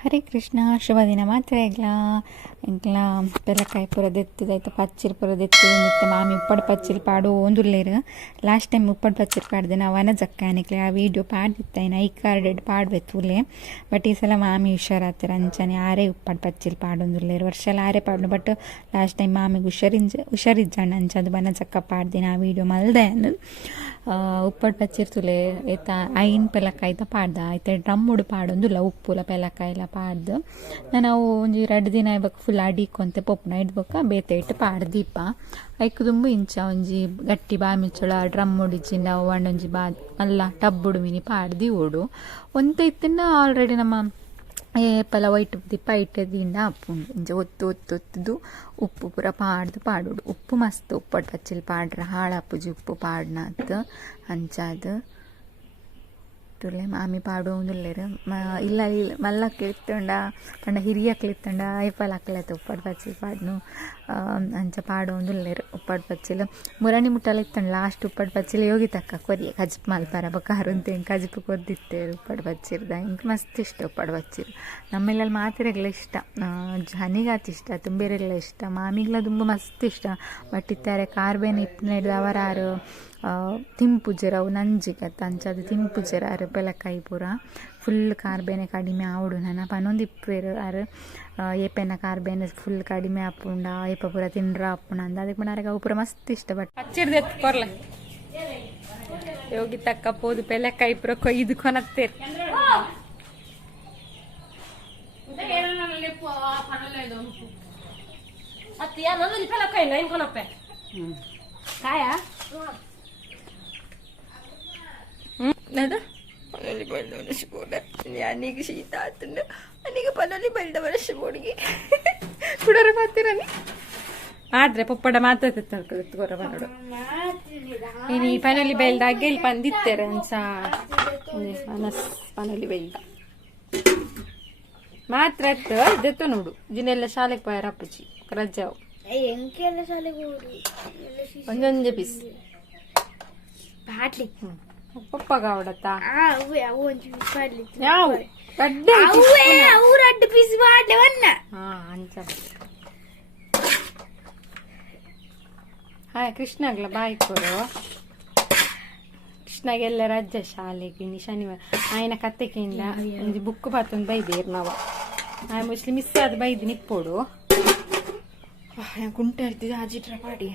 ಹರೇ ಕೃಷ್ಣ. ಶುಭ ದಿನ ಮಾತ್ರ ಎಂಕ್ಲ ಬೆಲ್ಲಕಾಯಿ ಪೂರ ದೆತ್ತದಾಯ್ತು, ಪಚ್ಚಿರು ಪೂರ ದೆತ್ತು ನಿತ್ಯ ಮಾಮಿ ಉಪ್ಪಡು ಪಚ್ಚಿರು ಪಾಡು ಒಂದುಲ್ಲೇರು. ಲಾಸ್ಟ್ ಟೈಮ್ ಉಪ್ಪಡು ಪಚ್ಚಿರು ಪಾಡ್ದೆ ನಾವು ವನಜಕ್ಕಾನಿಕ್ಲೆ ಆ ವೀಡಿಯೋ ಪಾಡ್ದಿತ್ತಾಯಿನ ಐ ಕಾರ್ಡೆಡ್ ಪಾಡ್ಬೇತುಲೆ. ಬಟ್ ಈ ಸಲ ಮಾಮಿ ಹುಷಾರಾಗ್ತಾರೆ ಅಂಚನೆ ಆರೇ ಉಪ್ಪಡು ಪಚ್ಚಿರು ಪಾಡೊಂದುಲ್ಲೇರು. ವರ್ಷ ಎಲ್ಲ ಆರೇ ಪಾಡು, ಬಟ್ ಲಾಸ್ಟ್ ಟೈಮ್ ಮಾಮಿಗೆ ಹುಷಾರಿಜ್ಜಣ್ಣ ಅಂಚದು ವನಜಕ್ಕ ಪಾಡ್ದಿನ ಆ ವೀಡಿಯೋ ಮಲ್ದೆ ಅನ್ನೋದು. ಉಪ್ಪಡು ಪಚ್ಚಿರ್ತುಲೆ ಐತ ಐನ್ ಪೆಲಕಾಯ್ತ ಪಾಡ್ದ ಐತೆ ಡ್ರಮ್ಮುಡು ಪಾಡೊಂದುಲ್ಲ ಉಪ್ಪುಲ ಪೆಲಕಾಯಿಲ ಪಾಡ್ದು. ನಾವು ಒಂಜಿ 2 ದಿನ ಇವಾಗ ಫುಲ್ ಅಡಿಕೊಂತೆ ಪೊಪ್ಪುನ ಇಡ್ಬೇಕ ಬೇತೆ ಇಟ್ಟು ಪಾಡ್ದೀಪ ಐಕ್ ತುಂಬ ಇಂಚ ಒಂಜಿ ಗಟ್ಟಿ ಬಾಮಿಚ್ಚಳ ಡ್ರಮ್ ಉಡಿಚಿಂದ ಒಂಡೊಂಜಿ ಅಲ್ಲ ಟಬ್ಬುಡು ಮಿನಿ ಪಾಡ್ದಿ ಓಡು ಒಂತ ಇತ್ತಿನ ಆಲ್ರೆಡಿ ನಮ್ಮ ಏಪಲ ವೈಟ್ ದಿಪ್ಪ ಇಟ್ಟದಿಂದ ಅಪ್ಪುಂಡು ಇಂಚ ಒತ್ತುದು ಉಪ್ಪು ಪೂರ ಪಾಡುಡು ಉಪ್ಪು ಮಸ್ತ್ ಉಪ್ಪಟ್ಟು ಪಚ್ಚಿಲ್ ಪಾಡ್ರ ಹಾಳ ಅಪ್ಪುಜಿ ಉಪ್ಪು ಪಾಡ್ನಾತ್ ಅಂಚಾದು ತುಲೆ ಮಾಮಿ ಪಾಡುವುದಿಲ್ಲೇರು ಇಲ್ಲ ಮಲ್ಲಕ್ಕೆ ಇತ್ತಂಡ ಪಂಡ ಹಿರಿಯಕ್ಕೆ ಇತ್ತಂಡ ಐಪಲ್ ಹಾಕ್ಲೈತೆ ಉಪ್ಪಡು ಪಚ್ಚಿಲ್ ಪಾಡ್ನು ಅಂಚ ಪಾಡುವುದಿಲ್ಲೇರು ಉಪ್ಪಡು ಪಚ್ಚಿಲ್ ಮುರಣಿ ಮುಟ್ಟಲು ಇತ್ತಂಡ ಲಾಸ್ಟ್ ಉಪ್ಪಡು ಪಚ್ಚಿಲ್ ಯೋಗಿ ತಕ್ಕ ಕೊರಿಯ ಕಜಿಪ್ ಮಲ್ಪಾರ ಬಕಾರು ಅಂತ ಹೆಂಗೆ ಕಜಿಪು ಕೊದ್ದಿತ್ತೇರು ಉಪ್ಪಡು ಪಚ್ಚಿರ್ದ ಹಿಂಗೆ ಮಸ್ತ್ ಇಷ್ಟ ಉಪ್ಪಡು ಪಚ್ಚಿರು. ನಮ್ಮೆಲ್ಲ ಮಾತಿರೆಲ್ಲ ಇಷ್ಟ, ಹನಿಗಾತಿ ಇಷ್ಟ, ತುಂಬೇರೆಲ್ಲ ಇಷ್ಟ, ಮಾಮಿಗ್ಲ ತುಂಬ ಮಸ್ತ್ ಇಷ್ಟ. ಬಟ್ ಇತ್ತಾರೆ ಕಾರ್ಬೇನೆ ಇಪ್ಪು ಹಿಡ್ದು ಅವರಾರು ತಿಂಪುಜರವು ನಂಜಿಗತ್ತ ಅಂಚದು ತಿಂಪುಜರಾರು ಬೆಲಕಾಯಿ ಪೂರ ಫುಲ್ ಕಾರ್ಬೇನೆ ಕಡಿಮೆ ಆವಡು ನನ್ನ ಪನ್ನೊಂದು ಇಪ್ಪೇರು ಆರು ಏಪೆನ ಕಾರ್ಬೇನೆ ಫುಲ್ ಕಡಿಮೆ ಆಪುಂಡ ಏಪ ಪೂರ ತಿನ್ರ ಆಪುಂಡ ಅಂದ ಅದಕ್ಕೆ ಮನಾರಿಗೆ ಅವು ಪೂರ ಮಸ್ತ್ ಇಷ್ಟ. ಬಟ್ ಹಚ್ಚಿರ್ದೆ ಕೊರ್ಲೆ ಯೋಗಿ ತಕ್ಕ ಪೋದು ಬೆಲಕಾಯಿ ಪೂರ ಕೊಯ್ದು ಕೊನತ್ತೇರು ಪನೋಲಿ ಬಳ್ದ ವರ್ಷ ಬೋಡ ಯಾನಿಗೆ ಶೀತ ಆತಂಡ ನನಗೆ ಪನೋಲಿ ಬಳ್ದ ವರ್ಷ ಬೋಡಿಗೆ ಕುಡೋರ ಮಾತಿರನಿ ಆದ್ರೆ ಪಪ್ಪಡ ಮಾತಾಡ್ತಿರ್ತಾರ ಮಾಡೋಡು ಇನ್ನು ಈ ಪನೋಲಿ ಬೆಳ್ದಾಗ ಇಲ್ಲಿ ಬಂದಿತ್ತೇರ ಅನ್ಸ ಮನಸ್ ಪನೋಲಿ ಬೆಳ್ದ ಮಾತ್ರ ಇದೆತ್ತ ನೋಡು ಜಿನೆಲ್ಲ ಶಾಲೆಗೆ ಪೋಯಾರ ಅಪ್ಪುಜಿ ರಜಾವು ಒಂದೊಂದೇ ಪೀಸ್ ಬ್ಯಾಟ್ಲಿ ಪಪ್ಪಗ ಅವಡತ್ತ ಯಾವ ಹಾಯ್ ಕೃಷ್ಣಾಗ್ಲ ಬಾಯ್ ಕೊಡು ಕೃಷ್ಣಗೆಲ್ಲ ರಜೆ ಶಾಲೆಗೆ ಶನಿವಾರ ಆಯ್ನ ಕತ್ತೆಕಿಂದ ಒಂದು ಬುಕ್ ಬರ್ತಂದು ಬೈದೇರು ನಾವು ಆಯ್ ಮೋಸ್ಟ್ಲಿ ಮಿಸ್ ಆದ ಬೈದು ನಿಪ್ಪೋಡು ಕುಂಟೆ ಇರ್ತಿದ್ದೆ ಆಜಿಟ್ರ ಪಾಡಿ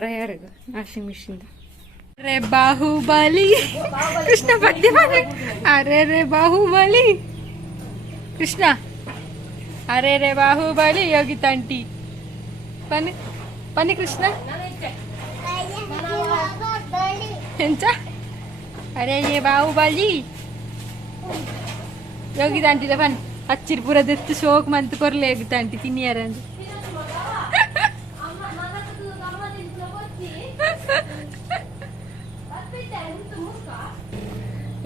ಡ್ರೈಯರ್ಗೆ ವಾಷಿಂಗ್ ಮಿಷಿನ್ದು. ರೇ ಬಾಹುಬಲಿ ಕೃಷ್ಣ ಪದ್ಯ ಅರೆ ರೇ ಬಾಹುಬಲಿ ಕೃಷ್ಣ ಅರೆ ರೇ ಬಾಹುಬಲಿ ಯೋಗಿ ತಂಟಿ ಬನ್ನಿ ಬನ್ನಿ ಕೃಷ್ಣ ಎಂಚ ಅರೆ ಏ ಬಾಹುಬಲಿ ಯೋಗಿ ತಂಟಿದ ಬನ್ನಿ ಹಚ್ಚಿರ್ ಪೂರ ದೆತ್ತು ಶೋಕ್ ಮಂತ್ ಕೊರ್ಲೆ ಯೋಗಿ ತಂಟಿ ತಿನ್ನಿಯಾರ ಅಂದು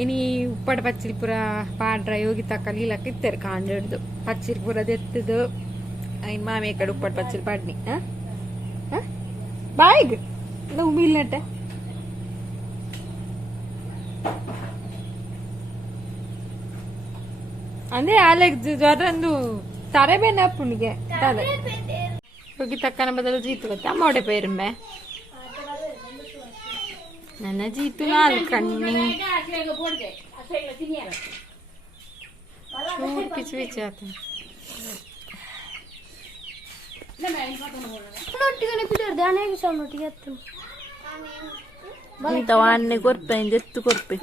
ಇನಿ ಉಪ್ಪಡ ಪಚ್ಚಿರಿ ಪೂರ ಪಾಡ್ರ ಯೋಗಿ ತಕ್ಕ ಲೀಲಕ್ಕೆ ಇತ್ತೇರು ಕಾಂಡಿಡ್ದು ಪಚ್ಚಿರಿ ಪೂರ ದೆತ್ತದು ಇನ್ನು ಮಾಮಿ ಕಡೆ ಉಪ್ಪಡ ಪಚ್ಚಿರಿ ಪಾಡ್ನಿ ಬಾಯಿಗೆ ನಾವು ಮೀಲ್ನಟ್ಟೆ ಅಂದ್ರೆ ಆಲೆಗ್ ಜ್ವರಂದು ತರೆಬೇನೆ ಅಪ್ಪನಿಗೆ ತಲೆ ಯೋಗಿ ತಕ್ಕನ ಬದಲು ಜೀತು ಗೊತ್ತೆ ಅಮ್ಮೋಡೆ ಪೇರುಂಬೆ ನನ್ನ ಜೀತು ನಾಲ್ ಕಣ್ಣಿ ಪಿಚ್ ಪಿಚ್ ಆತ ವಾನ್ನೆ ಕೊರ್ಪೆ ಎತ್ತು ಕೊರ್ಪೆ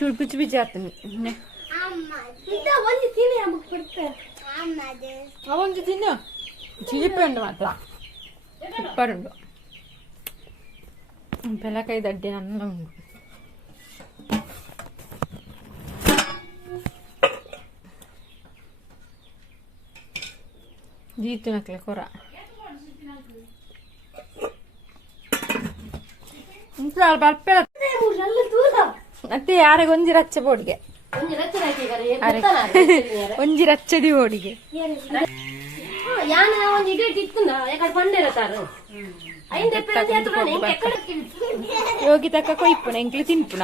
ಚೂಡ್ ಪಿಚ್ ಪಿಚ್ ಆತನಿ ಅವೊಂದು ತಿನ್ನು ಚೀಪೆ ಉಂಡು ಮಾತ್ರ ಸೂಪರ್ ಉಂಡು ಬೆಲಕಾಯಿ ದಡ್ಡೆ ನನ್ನ ಉಂಡು. ಜೀತು ನಕ್ಲೆ ಕೊರ ಮತ್ತೆ ಯಾರಿಗೆ ಒಂಜಿ ರಚ್ಚೆ ಬೋಡಿಗೆ ಒಂಜಿ ರಚ್ಚದಿ ಬೋಡಿಗೆ ಯೋಗಿ ತಕ್ಕ ಕೊಯ್ಪುನ ಎಂಕ್ಲು ತಿನ್ಪುನ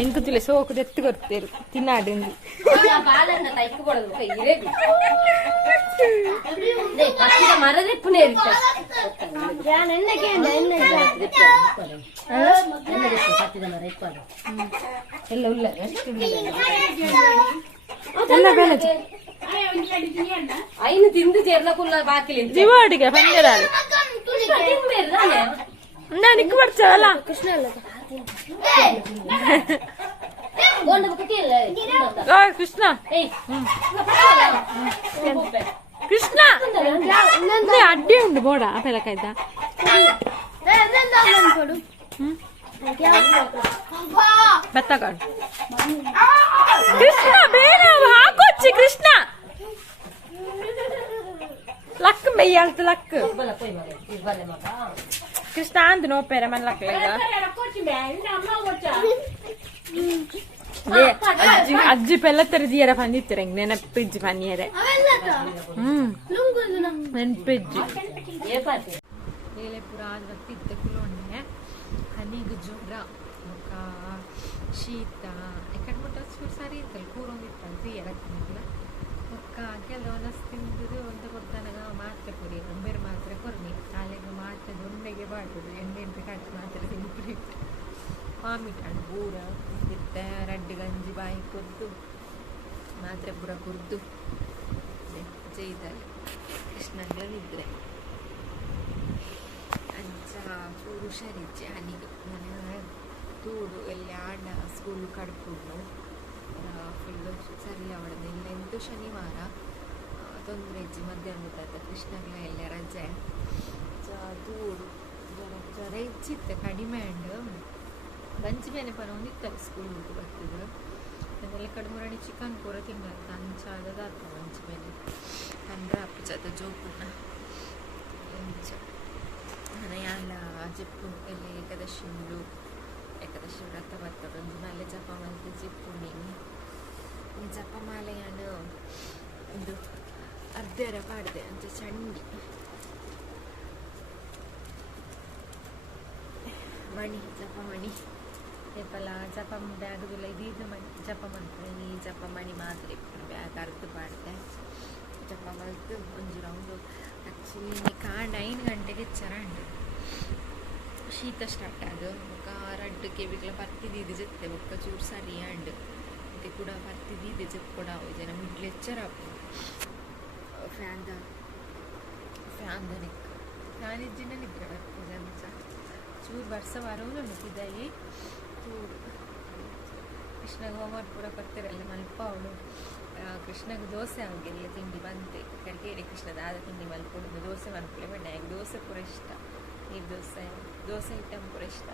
ಎಂಕುತ್ತಿಲ್ಲ ಸೋಕು ಎತ್ತು ಕೊಡ್ತೇರು ತಿನ್ನಾಡಿಂದು ಮರದೇ ಪುನೇ ಎಲ್ಲ ಉಲ್ಲ ಐನು ತಿಂದು ചേർന്ന കുള്ള ബാക്കിലുണ്ട് ജീവാടിക ഭയങ്കരാല് എനിക്ക് പഠിച്ചതല്ല കൃഷ്ണ കൃഷ്ണ കൃഷ്ണ അടിയുണ്ട് പോടാ പെലക്കാಯ್ತಾ ಬೆತ್ತಕಾಡು ಕೃಷ್ಣ ಬೇಡ ಹಾಕೊಚ್ಚಿ ಕೃಷ್ಣ ಲಕ್ ಬೆಯ್ಯಾಳ್ತ ಲಕ್ ಕೃಷ್ಣ ಅಂದ್ ನೋಪೇರ ಮನ್ ಲಕ್ ಅಜ್ಜಿ ಪೆಲ್ಲ ತೆರೆದಿಯರ ಬಂದಿತ್ತರ ಹೆಂಗ್ ನೆನಪಿಜ್ಜಿ ಪನ್ನಿಯರೆ ನೆನಪಿಜ್ಜಿ ಏಳೆ ಪುರಾದ ಇದ್ದ ಕುಲೊಂಡೆ ಹನಿಗೆ ಜ್ವರ ಮುಖ ಶೀತ ಎಕಡೆ ಮುಟ್ಟ ಚೂರು ಸರಿ ಇತ್ತಲ್ಲ ಕೂರೋಂಗಿತ್ತಂತ ಎರಕ್ಕಿಲ್ಲ ಮುಖ ಕೆಲವೊಂದು ತಿಂದಿದ್ದು ಒಂದು ಕೊಡ್ತಾನಾಗ ಮಾತ್ರೆ ಕೊಡಿ ಬೇರೆ ಮಾತ್ರೆ ಕೊರ್ನಿ ಕಾಲಿಗೆ ಮಾತ್ರೆ ದೊಣ್ಣೆಗೆ ಬಾಡ್ಬೋದು ಎಣ್ಣೆ ಕಟ್ ಮಾತ್ರೆ ತಿಂದು ವಾಮಿಟ್ ಹಣ್ಣು ಬೂರ ಇತ್ತೆ ರಡ್ಡಿ ಗಂಜಿ ಬಾಯಿ ಕೊದ್ದು ಮಾತ್ರೆ ಪೂರ ಕುರ್ದು ಜೈದಲ್ಲಿ ಕೃಷ್ಣನಿದ್ರೆ ಅಂಚ ಪುರುಷರಿಜ್ಜೆ ಹನಿಗೆ ಮನೆ ತೂಡು ಎಲ್ಲಿ ಆಡ ಸ್ಕೂಲು ಕಡ್ಕೊಂಡು ಫುಲ್ಲು ಸರಿ ಅವಳದ ಇಲ್ಲ ಎಂಟು ಶನಿವಾರ ತೊಂದರೆ ಇಜ್ಜಿ ಮಧ್ಯಾಹ್ನದ ಕೃಷ್ಣಗಳ ಎಲ್ಲ ರಜೆ ತೂಡು ಜ್ವರ ಇಚ್ಚಿತ್ತೆ ಕಡಿಮೆ ಅಂಡು ಬಂಚಿ ಬೇನೆ ಪರ ಒಂದಿತ್ತಲ್ಲ ಸ್ಕೂಲ್ ಹುಡುಗ ಬರ್ತದೆ ಅದೆಲ್ಲ ಕಡಿಮೆ ಚಿಕನ್ ಪೂರ ತಿನ್ನಲ್ಲ ಅಂಚಾದ ಬಂಚಿ ಬೇನೆ ಅಂದ್ರೆ ಅಪ್ಪಚದ ಜೋಪುನ ಅಂಚ ಯಾಲ ಜಿಪ್ಪು ಎಲ್ಲ ಏಕಾದಶಿ ವ್ರತ ಬರ್ತದೆ ಒಂದು ಮೇಲೆ ಜಪ ಮಲ್ತೆ ಜಿಪ್ಪು ನೀನು ಜಪ ಮಾಲೆಯನ್ನು ಇದು ಅರ್ಧರ ಪಾಡ್ದೆ ಅಂತ ಚಂಡಿ ಮಣಿ ಜಪ ಮಣಿ ಏಪಲ ಜಪ ಬ್ಯಾಗುದಿಲ್ಲ ಇದು ಮಣಿ ಜಪ ಮಂತ್ರ ಈ ಜಪ ಮಣಿ ಮಾತ್ರ ಬ್ಯಾಗ್ ಅರ್ಧ ಪಾಡ್ದೆ ಜಪ ಮಲ್ತು ಒಂದು ರೌಂಡು ಆ್ಯಕ್ಚುಲಿ ಕಾಂಡ 5 ಗಂಟೆಗೆ ಚರಂಡು ಶೀತ ಸ್ಟಾರ್ಟ್ ಆಗ ಬೊಕ್ಕ ರಡ್ಡು ಕೆವಿಗ್ಲ ಬರ್ತಿದ್ದಿದ್ದು ಜೊತೆ ಬೊಕ್ಕ ಚೂರು ಸರಿ ಆಂಡ್ ಮತ್ತೆ ಕೂಡ ಬರ್ತಿದ್ದಿದ್ದು ಜೊತೆ ಕೂಡ ಜನ ಮಿಡ್ಲ್ ಎಚ್ಚರ ಫ್ಯಾನ್ದ ನಿಕ್ಕ ಫ್ಯಾನ್ ಇಜ್ಜಿನ ನಿದ್ರೆ ಬರ್ತದೆ ಅಂಚ ಚೂರು ವರ್ಷ ಬರೋನು ಮುಗಿದಾಯಿ ಚೂರು ಕೃಷ್ಣಗೆ ಹೋಮ್ವರ್ಕ್ ಕೂಡ ಕೊಡ್ತಿರಲ್ಲ ಮಲ್ಪ ಅವಳು ಕೃಷ್ಣಗೆ ದೋಸೆ ಆಗಿಲ್ಲ ತಿಂಡಿ ಬಂತೆ ಕರಿಕೇರಿ ಕೃಷ್ಣದ ಆದ ತಿಂಡಿ ಮಲ್ಕೊಂಡು ದೋಸೆ ಮಲ್ಪಲೆ ಬಣ್ಣ ದೋಸೆ ಪೂರ ಇಷ್ಟ ನೀರು ದೋಸೆ ಐಟಮ್ ಪೂರ ಇಷ್ಟ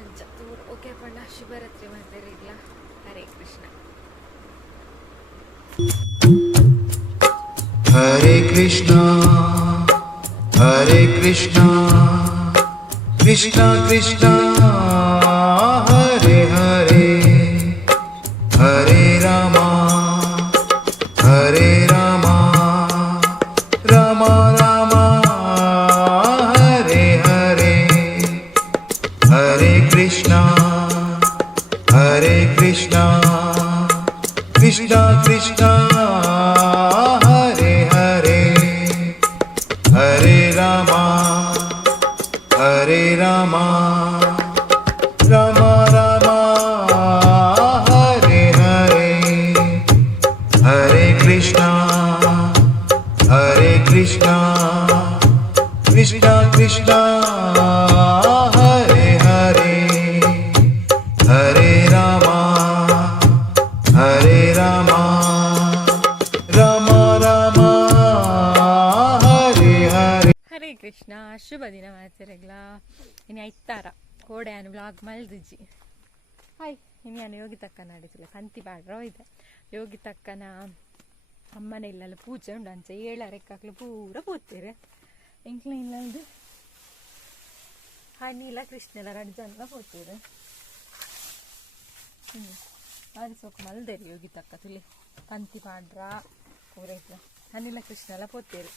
ಅಂಚ ತೂರು ಓಕೆ ಪಂಡ ಶುಭರಾತ್ರಿ ಮಾತಾಡಿಲ್ಲ ಹರೇ ಕೃಷ್ಣ ಹರೇ ಕೃಷ್ಣ ಹರೇ ಕೃಷ್ಣ ಕೃಷ್ಣ ಕೃಷ್ಣ ಹರೇ ಹರೇ ಹರೇ ರಾಮ ಹರೇ ರಾಮ ರಾಮ ರಾಮ ಹರೇ ಹರೇ ಹರೇ ಕೃಷ್ಣ ಕೃಷ್ಣ ಕೃಷ್ಣ ಹರೇ ಹರೇ ಹರೇ ರಾಮ ರಾಮ ರಾಮ ಹರೇ ಹರೇ ಹರೇ ಕೃಷ್ಣ ಕೃಷ್ಣ ಕೃಷ್ಣ ಹರೇ ಹರೇ ಹರೇ ರಾಮ ರಾಮ ರಾಮ ಹರೇ ಹರೇ. ಹರೇ ಕೃಷ್ಣ ಶುಭ ದಿನ ಮಾಚರೆಗ್ಲ ಇನ್ನು ಐತಾರ ಕೋಡೆಯನ್ನು ಬ್ಲಾಗ್ ಮಲ್ದಿಜ್ಜಿ ಹಾಯ್ ಇನ್ನು ನಾನು ಯೋಗಿ ತಕ್ಕನ ಆಡಿಸಿಲ್ಲ ಪಂತಿ ಬಾಡ್ರೋ ಇದೆ ಯೋಗಿ ತಕ್ಕನ ಅಮ್ಮನ ಇಲ್ಲಲ್ಲ ಪೂಜೆ ಉಂಡು ಅಂಚ 7:30 ಪೂರ ಪೂತೀರಿ ಎಂಕ್ಲ ಇಲ್ಲದು ಹನಿಲ ಕೃಷ್ಣಲ 2 ಜನ ಪೋತೀರಿ ಅದು ಸೋಕು ಮಲ್ದೇರಿ ಯೋಗಿ ತಕ್ಕ ತುಲಿ ಪಂತಿ ಪಾಡ್ರ ಪೂರೈತ ಹನಿಲ ಕೃಷ್ಣಲ ಪೋತೀರಿ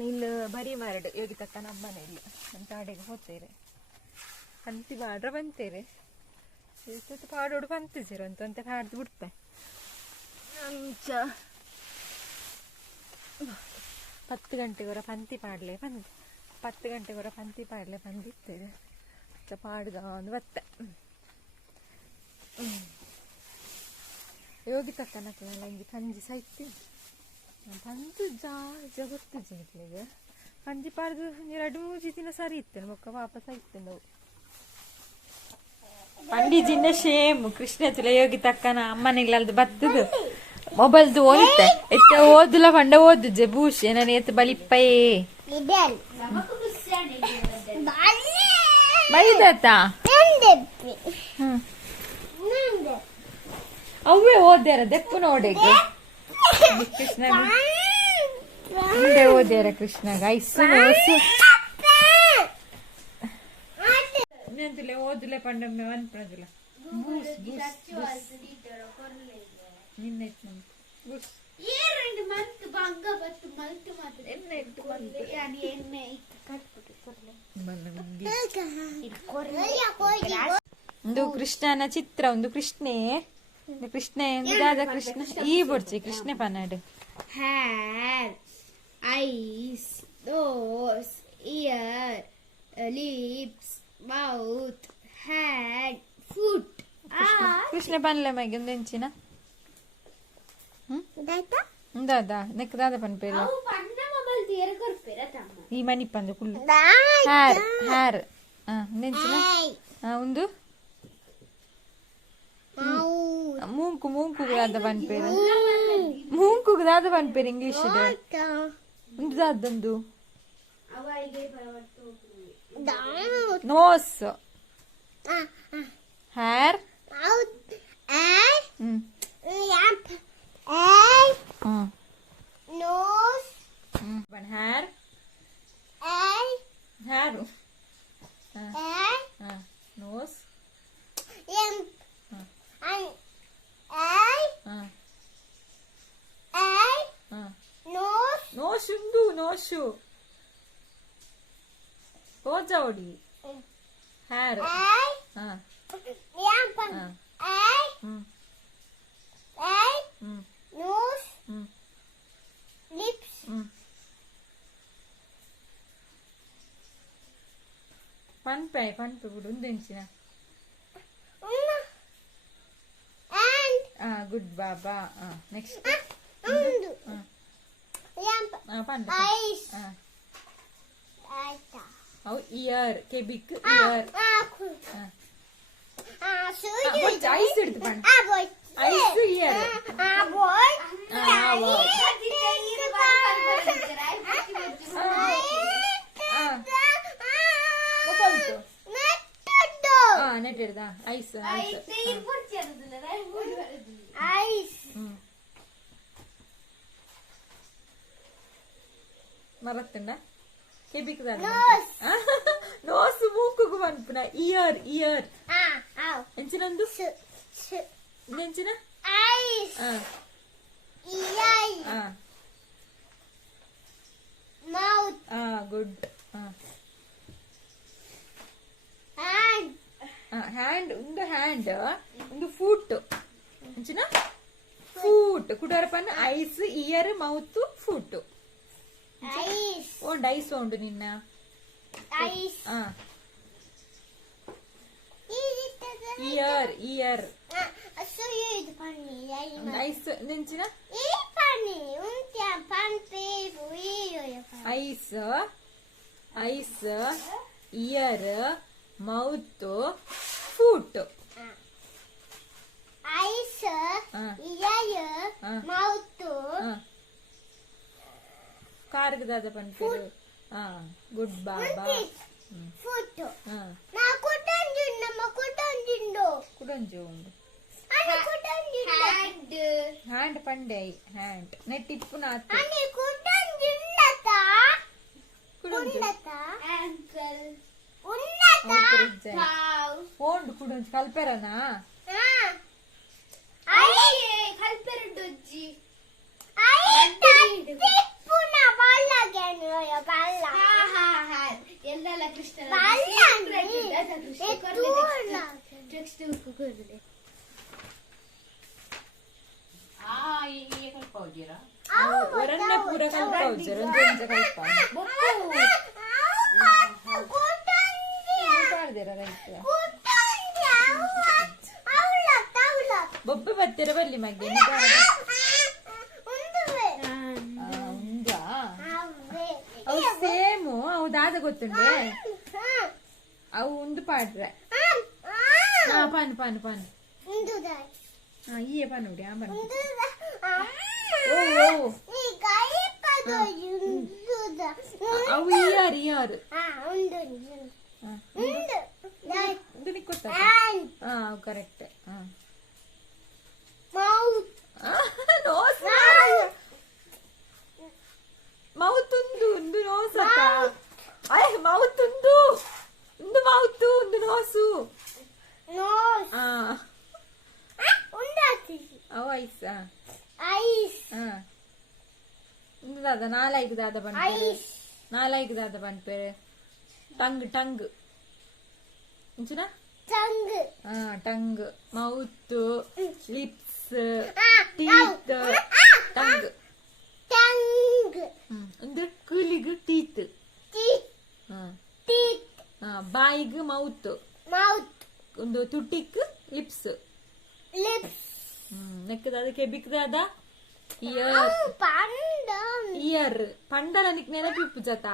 ಇಲ್ಲಿ ಬರೀ ಮಾರಡು ಯೋಗಿ ತಕ್ಕ ನಮ್ಮನೆ ಇಲ್ಲ ಅಂತ ಅಡಿಗೆ ಹೋಗ್ತೀರಿ ಪಂತಿ ಬಾಡ್ರ ಬಂತೇರೆ ಇಷ್ಟು ಪಾಡೋಡು ಪಂತಿಸಿರು ಅಂತ ಹಾಡ್ದು ಬಿಡ್ಪೆ ಅಂಚ 10 ಗಂಟೆಗೊರ ಪಂತಿ ಪಾಡ್ಲೆ 10 ಗಂಟೆಗೊರ ಪಂತಿ ಪಾಡ್ಲೆ ಬಂದಿತ್ತೇವೆ ಪಾಡ್ಗ ಒಂದು ಬತ್ತೆ ಯೋಗಿ ತಕ್ಕನಲ್ಲ ಹಿಂಗೆ ಕಂಜಿ ಸಾಯ್ತಿ ಬಂದು ಗೊತ್ತು ಜೀಟ್ಲಿಗೆ ಕಂಜಿ ಪಾಡ್ದು 2-3 ದಿನ ಸರಿ ಇತ್ತೇನೆ ಮೊಕ್ಕ ವಾಪಸ್ ಆಯ್ತೇನೆ ನಾವು ಪಂಡಿಜಿನ ಶೇಮ್ ಕೃಷ್ಣ ತುಲ ಯೋಗಿ ತಕ್ಕನ ಅಮ್ಮನಿಲ್ಲಲ್ದು ಬತ್ತದು ಮೊಬೈಲ್ದು ಓಯ್ತೆ ಎತ್ತ ಓದುಲ ಪಂಡ ಓದುಜೆ ಭೂಷೆ ನಾನು ಎತ್ತು ಬಲಿಪ್ಪಯೇ ಬೈದಾತ ಅವೇ ಓದ್ಯಾರ ದೆಪ್ಪು ನೋಡಿಗೆ ಕೃಷ್ಣ ಮುಂದೆ ಓದ್ಯಾರ ಕೃಷ್ಣಗ ಐಸು ನೋಸು ನೆಂತಲೆ ಓದುಲೆ ಪಂಡಮ್ಮೆ ಅನ್ಪಣದಿಲ್ಲ ಬೂಸ್ ನಿನ್ನೆತ್ತು ಬೂಸ್ ಒಂದು ಕೃಷ್ಣನ ಚಿತ್ರ ಒಂದು ಕೃಷ್ಣೆ ಎಂದಾದ ಕೃಷ್ಣ ಈ ಬರ್ಚಿ Krishna ಪನ್ನಡು hair, eyes, nose, ear, lips, mouth, hand, foot. Krishna ಪನ್ಲೆ ಮೈಗೆ ಒಂದು ಎಂಚಿನ ದಾದಾ ನೆಕ್ ದಾದ ಪನ್ ಪೇರು ಈ ಮನಿ ಪಂದು ಕುಳ್ಳು ಹ್ಯಾರ್ ನೆಂಚಿನ ಒಂದು ಮೂಂಕು ದಾದ ಪನ್ ಪೇರು ಮೂಂಕು ದಾದ ಪನ್ ಪೇರು ಇಂಗ್ಲಿಷ್ ಒಂದು ದಾದೊಂದು nose ಹ್ಯಾರ್ Nose, hair, hair, nose, nose undu nose, roja odi, hair, nose, lips, ಪನ್ಪೆ ಬಿಡು ಒಂದು ಎಂಚಿನ ಗುಡ್ ಬಾಬಾ ನೆಕ್ಸ್ಟ್ ಅವು ಇಯರ್ ಕೆಬಿಕ್ ಇಯರ್ ಐಸ್ ಹಿಡ್ದು ಪಣ್ಣ ಐಸ್ ಇಯರ್ ನೆಟ್ ಹಿಡ್ದ ಐಸ್ ಮರತ್ತಂಡ ಕೆಬಿಕ್ ನೋಸ್ ಮೂಕುಗು ಪನ್ಪುನ ಇಯರ್ ಎಂಚಿನೊಂದು ಎಂಚಿನ ಗುಡ್ ಹ್ಯಾಂಡ್ ಒಂದು ಫೂಟ್ ಎಂಚಿನ ಫೂಟ್ ಕುಡಾರ ಪನ್ನ ಐಸ್ ಇಯರ್ ಮೌತ್ ಫೂಟ್ ಓಂಡು ಐಸ್ ಉಂಡು ನಿನ್ನ ಇಯರ್ ಐಸ್ ನೆಂಚಿನ eyes ear mouth foot eyes ear mouth ಕಾರ್ಗದಾದ ಪನ್ಪೇರು ಗುಡ್ ಬಾಬಾ ಫುಟ್ ನಾ ಕುಡಂಜು ಉಂಡು ಹ್ಯಾಂಡ್ ಪಂಡೆ ಹ್ಯಾಂಡ್ ನೆಟ್ಟಿಪ್ಪು ನಾತ್ ಓಂಡು ಕುಡಂಜು ಕಲ್ಪೆರನಾ ಎಲ್ಲಲ್ಲ ಕೃಷ್ಣ ಒರನ್ನ ಪೂರ ಕಲ್ಪವಜ್ಜರ ಒಂದೊಂದು ಕಲ್ಪ ಬೊಬ್ಬೆ ಬತ್ತಿರ ಬಲ್ಲಿ ಮಗ್ಗೆ ఉందా అవు సేమ్ అవు దాద గొత్తుండే అవు ఉండు పాడ్రే పని పని పని ఇయ్యే పని ఆ పని అవు ఇయ్యారు ఇయ్యారు నీకు కరెక్ట్ మౌత్ ఉందు నోస్ అక్క అయ్ మౌత్ ఉందు మౌత్ ఉందు నోసు అవు ఐస్ ఉంది దాదా నాలైకు దాదా పంపేరు నాలైకు దాదా పంపేరు టంగ్ ఉంచునా tongue mouth lips teeth tongue ಒಂದು ಕೂಲಿಗ್ ಟೀತ್ ಬಾಯಿಗ್ ಮೌತ್ ಒಂದು ತುಟಿಕ್ ಲಿಪ್ಸ್ ನೆಕ್ಕದ ಕೆಬಿಕ್ದಾದ ಇಯರ್ పండల నీకు నెనపిప్పు జత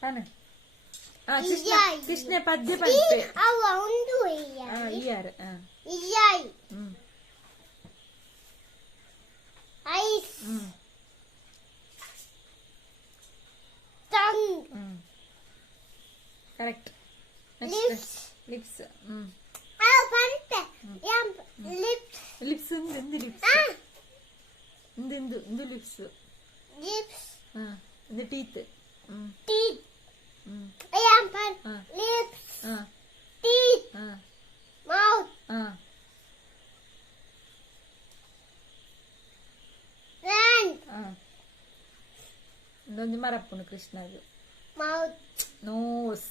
పన కృష్ణ పద్య పంపే year Eyes. Tongue. Correct. Lips. Lips. Pante. Lips. Lips undu lips. Undu lips. Lips. The teeth. Teeth. Lips. Teeth. Mouth. ಇನ್ನೊಂದು ಮರಪ್ಪನು ಕೃಷ್ಣದು mouth nose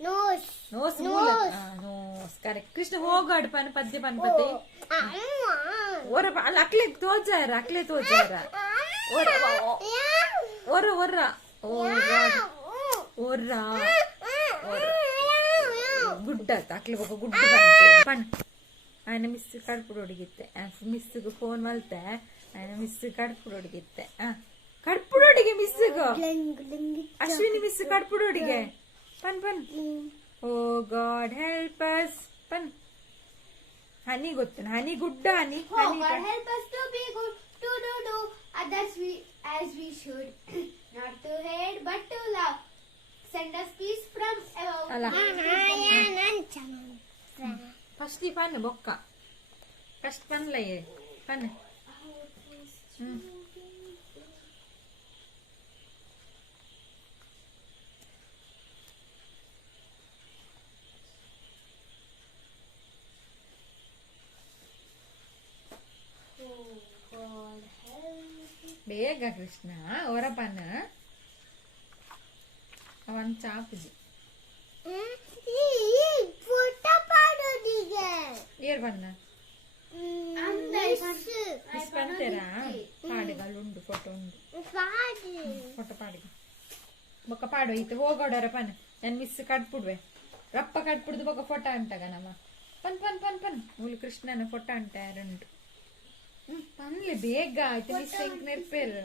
nose nose nose correct Krishna ಹೋಗಾಡು ಪನ್ ಪದ್ಯ ಪನ್ಪತಿ ಒರ ಅಲ್ಲ ಅಕ್ಲೆ ತೋಜಾರ ಒರ ಒರ ಒರ ಒರ ಗುಡ್ಡ ಅಕ್ಲೆ ಬೊಕ್ಕ ಗುಡ್ಡ ಪನ್ ఆయన మిస్ కడుపుడు ఒడిగిತ್ತೆ మిస్సుకు ఫోన్ మల్తే ఆయన మిస్ కడుపుడు ఒడిగిತ್ತೆ కడుపుడు ఒడిಗೆ మిస్సుకు అశ్విని మిస్ కడుపుడు ఒడిಗೆ పన్ పన్ ఓ గాడ్ హెల్ప్ us పన్ హనీ ಗೊತ್ತು ಹನಿ ಗುಡ್ಡ ಹನಿ ಹನಿ help us to be good to do others as we should not to hate but to love send us peace from above ಅಲ್ಲ ಫಸ್ಟ್ ಈ ಪನ್ ಬೊಕ್ಕ first ಪನ್ಲಯ್ಯೆ ಪನ್ ಬೇಗ ಕೃಷ್ಣ ಅವರ ಪನ್ನ ಅವನ್ ಚಾಪುಜಿ ಏರ್ ಬಣ್ಣ పంటేరా పాడుగాళ్ళు ఉండు ఫోటో ఉండు ఫోటో పాడుగా ఒక పాడు అయితే ಹೋಗೋಡರ ಪನ್ ನಾನು ಮಿಸ್ ಕಟ್ಬಿಡ್ವೆ ರಪ್ಪ ಕಟ್ಬಿಡ್ದು ఒక ಫೋಟೋ ಅಂಟಗನಮ್ಮ ಪನ್ ಪನ್ ಪನ್ ಪನ್ ಮೂಲ ಕೃಷ್ಣನ ಫೋಟೋ ಅಂಟ ಎರಡು ಪನ್ಲೆ ಬೇಗ ಆಯ್ತು ಮಿಸ್ ಹೆಂಗ್ ನೆರ್ಪೇರು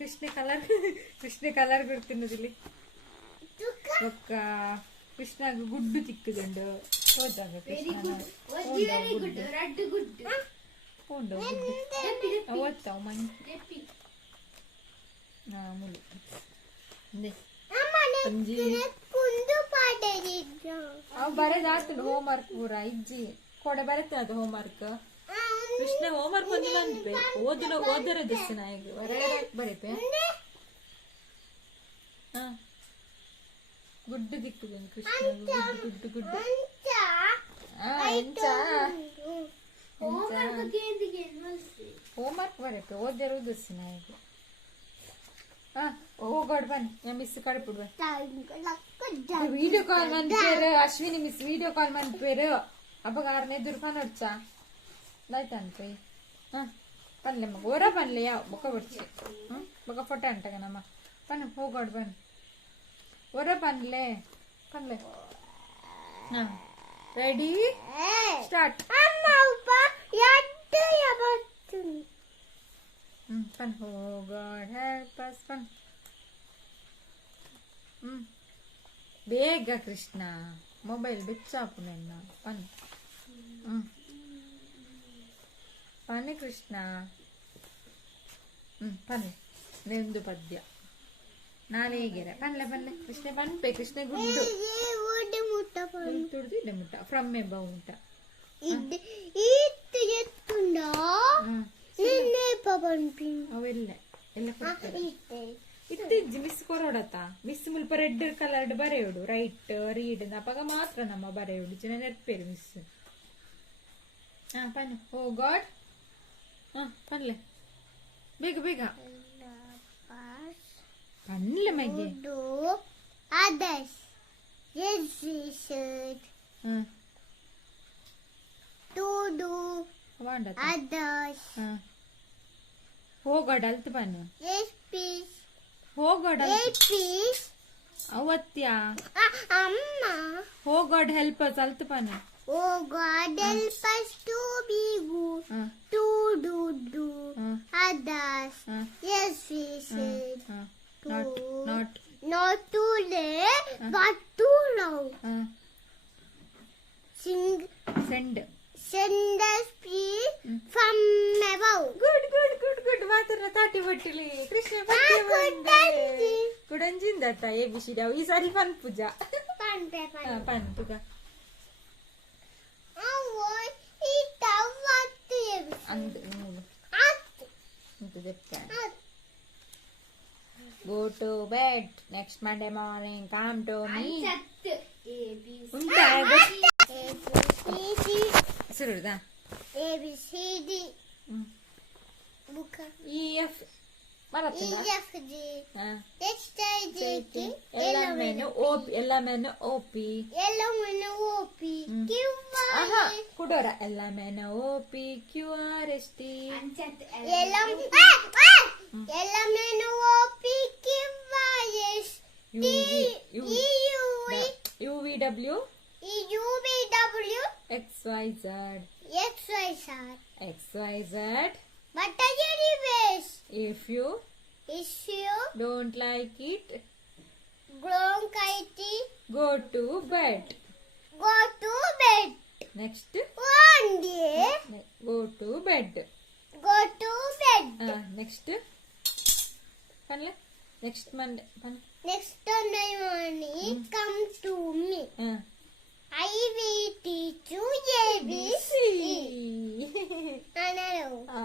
ಕೃಷ್ಣ ಕಲರ್ ಬಿಡ್ತಿನ್ನೋದಿಲ್ಲಿ ಒಕ್ಕ ಕೃಷ್ಣಗ ಗುಡ್ಡು ತಿಕ್ಕದುಂಡು ಹೋದಾಗ ಉಂಡು ಅವತ್ತಾವ ಮಂಜಿ ಮುಳು ಅವ್ ಬರೆದಾತು ಹೋಮ್ವರ್ಕ್ ಪೂರ ಇಜ್ಜಿ ಕೊಡೆ ಬರತ್ತೆ ಅದು ಹೋಮ್ವರ್ಕ್ ಕೃಷ್ಣ ಹೋಮ್ವರ್ಕ್ ಒಂದು ಬಂದ್ಪೆ ಓದರ ದಸ್ಸು ನಾಯಿಗೆ ಹೊರಗಡೆ ಬರೀಪೆ ಗುಡ್ಡು ದಿಕ್ಕುದು ಕೃಷ್ಣ ಗುಡ್ಡು ಎಂಚ ಹೋಮ್ವರ್ಕ್ ಬರಕ್ಕೆ ಓದಿರುವುದು ಸ್ನೇಹಿತರೆ. ಹೋಗೋಡ್ ಬನ್ನಿ ಮಿಸ್ ಕಳ್ಬಿಡ್ಬ వీడియో కాల్ మంపేరు అశ్విని మిస్ వీడియో కాల్ మంపేరు అబ్బగారనే దుర్కానొచ్చా లైతన్పోయి పనులే మగ ఓరా పనులే ఒక వచ్చి ఒక ఫోటో అంటగనమ్మ పను ಹೋಗೋಡ್ ಬನ್ನಿ ఓరా పనులే పనులే రెడీ స్టార్ట్ పన్ ಹೋಗೋಡ್ ಹೆಲ್ಪ್ us పన్ ಬೇಗ ಕೃಷ್ಣ ಮೊಬೈಲ್ ಬಿಚ್ಚಾಪು ನಿನ್ನ ಪನ್ ಪನ್ನಿ ಕೃಷ್ಣ ಪನ್ನಿ ಒಂದು ಪದ್ಯ ನಾವೇಗೆರೆ ಪನ್ಲೆ ಪನ್ಲೆ ಕೃಷ್ಣ ಪನ್ಪೆ ಕೃಷ್ಣ ಗುಡ್ಡು ತುಡ್ದು ಇದೆ ಮುಟ್ಟ ಫ್ರಮ್ ಎ ಬೌಂಟ ಅವೆಲ್ಲ ಎಲ್ಲ ಇತ್ತೆ ಮಿಸ್ ಕೊರೋಡತ್ತ ಮಿಸ್ ಮುಲ್ಪ ರೆಡ್ ಕಲರ್ಡ್ ಬರೆಯೋಡು ರೈಟ್ ರೀಡ್ ಅಪಗ ಮಾತ್ರ ನಮ್ಮ ಬರೆಯೋಡು ಜನ ನೆರ್ಪೇರು ಮಿಸ್ ಪನ್ನು ಓ ಗಾಡ್ ಪನ್ಲೆ ಬೇಗ ಬೇಗ ಪನ್ಲೆ ಮಗೆ others yes we should to do others ಹೋಗೋಡ್ ಅಲ್ತ್ Pannu yes please ಹೋಗೋಡ್ please ಅವತ್ಯ ಅಮ್ಮ ಹೋಗೋಡ್ ಹೆಲ್ಪ್ ಅಸ್ ಅಲ್ತ್ ಪನ್ನು oh god help us to be good to do others yes we should not too late but too long send us please from above good ಮಾತ್ರ ತಾಟಿ ಬಟ್ಟಿಲಿ Krishna ಕುಡಂಜಿಂದತ್ತ A ಬಿಸಿ ಈ ಸಾರಿ ಪನ್ ಪೂಜಾ ಪನ್ ಪೂಜಾ Go to bed. Next Monday morning, come to me. ಸುರುದಾ ABCD EF ಮರತ್ತಿನ ಎಲ್ಲಮೇನು OP ಕುಡೋರ ಎಲ್ಲಮೇನು OP QRST ಎಲ್ಲಮೇನು OP QRST UVW XYZ but anyways if you don't like it go to bed next one day go to bed next panle next Monday morning come to me I will teach you ABC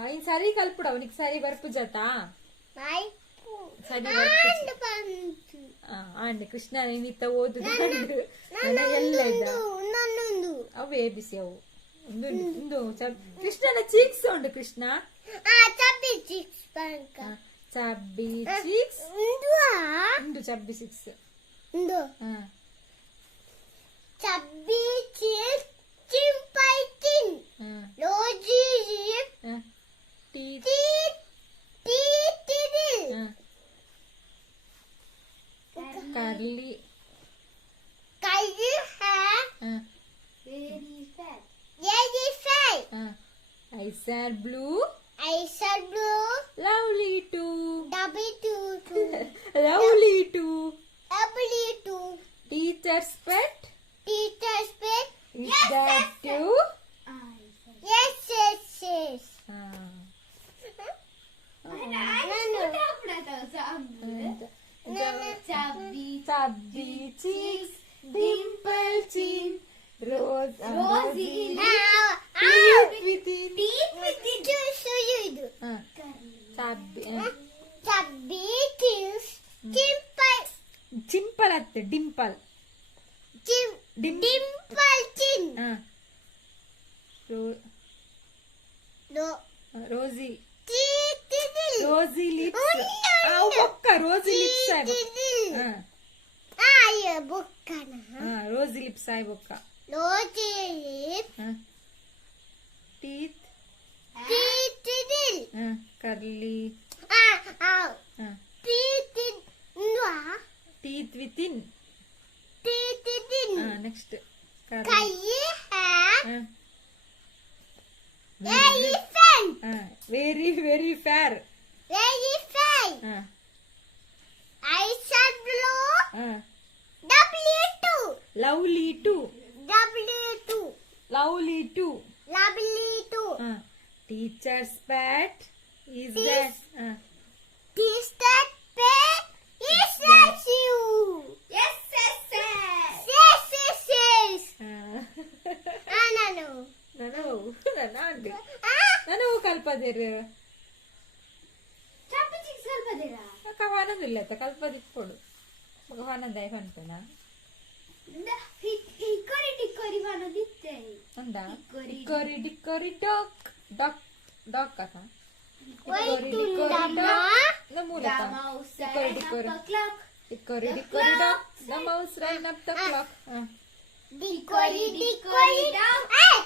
in sari kalpuda unik sari barpu jata sari and krishna nita odu ಎಲ್ಲ ಇದ್ದ ಅವು ABC ಅವು ಒಂದು ಕೃಷ್ಣನ cheeks ಉಂಟು Krishna chubby cheeks ಉಂಟು chubby cheeks chubby cheeks dimple chin rosy teeth curly hair very fat eyes are blue lovely too teacher's pet is yes, that too yes chubby cheeks dimple chin rosy teeth within chubby teeth dimple ಅತ್ತೆ dimple dimple chin rosy Titil. Rosy lips ఒక్క rosy lips Ayo bukan. Rosy lips అయి ఒక్క Lojip. Teeth Titil. Curly Au. Titil. Nua. Teeth within Titil. Next Kayak. Elephant. Very very fair Elephant. I said blue. W2. Lovely too W2. Lovely too W2. Teachers bat is that This that pet is that you. Yes, yes, yes. Yes, yes, yes. No. ನಾನು ಕಲ್ಪದಿರು Chappichik salpadera. ಕವಾನದಿಲ್ಲ ಕಲ್ಪದಿಪ್ಪೊಡು ಭಗವಾನದ ಅನ್ಪೇನ Hikori vanaditte. ಅಂದ Hickory. Dickory dickory dock dock dock ಕಥ Waitundama. The mouse ran up a clock. Dickory dickory dock the mouse ran up the clock Dickory dog. Hey!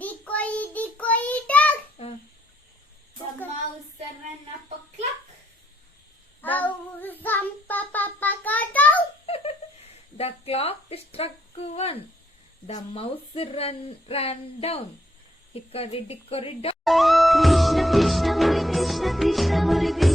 Dickory dog. The mouse ran up a clock. Oh, some papa dog. The clock struck one. The mouse ran down. Hickory dickory dock. Krishna Krishna Hare Krishna Krishna Hare Krishna